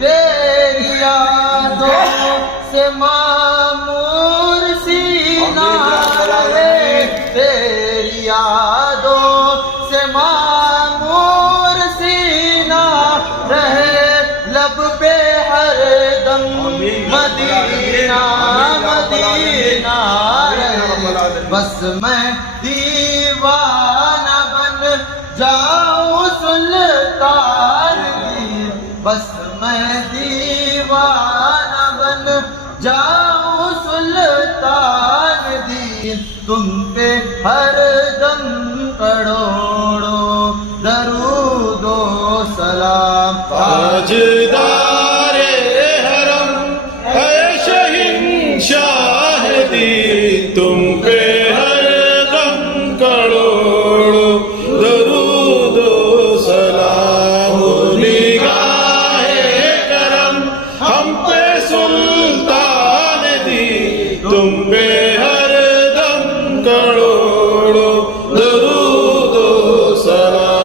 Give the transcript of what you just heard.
تیری یادوں سے معمور سینہ رہے، تیری یادوں سے معمور سینہ رہے، لب پہ ہر دم مدینہ مدینہ رہے، بس میں دیوانہ بن جاؤں سلطان کی، بس میں دیوانہ بن جاؤں سلطان دی، تم پہ ہر دم کروڑوں درود و سلام۔ تاجدار حرم ہے شہنشاہ دی، تم پہ ہر دم کروڑوں درود و سلام۔ نگاہ کرم ہم پہ سلطان دی، تم پہ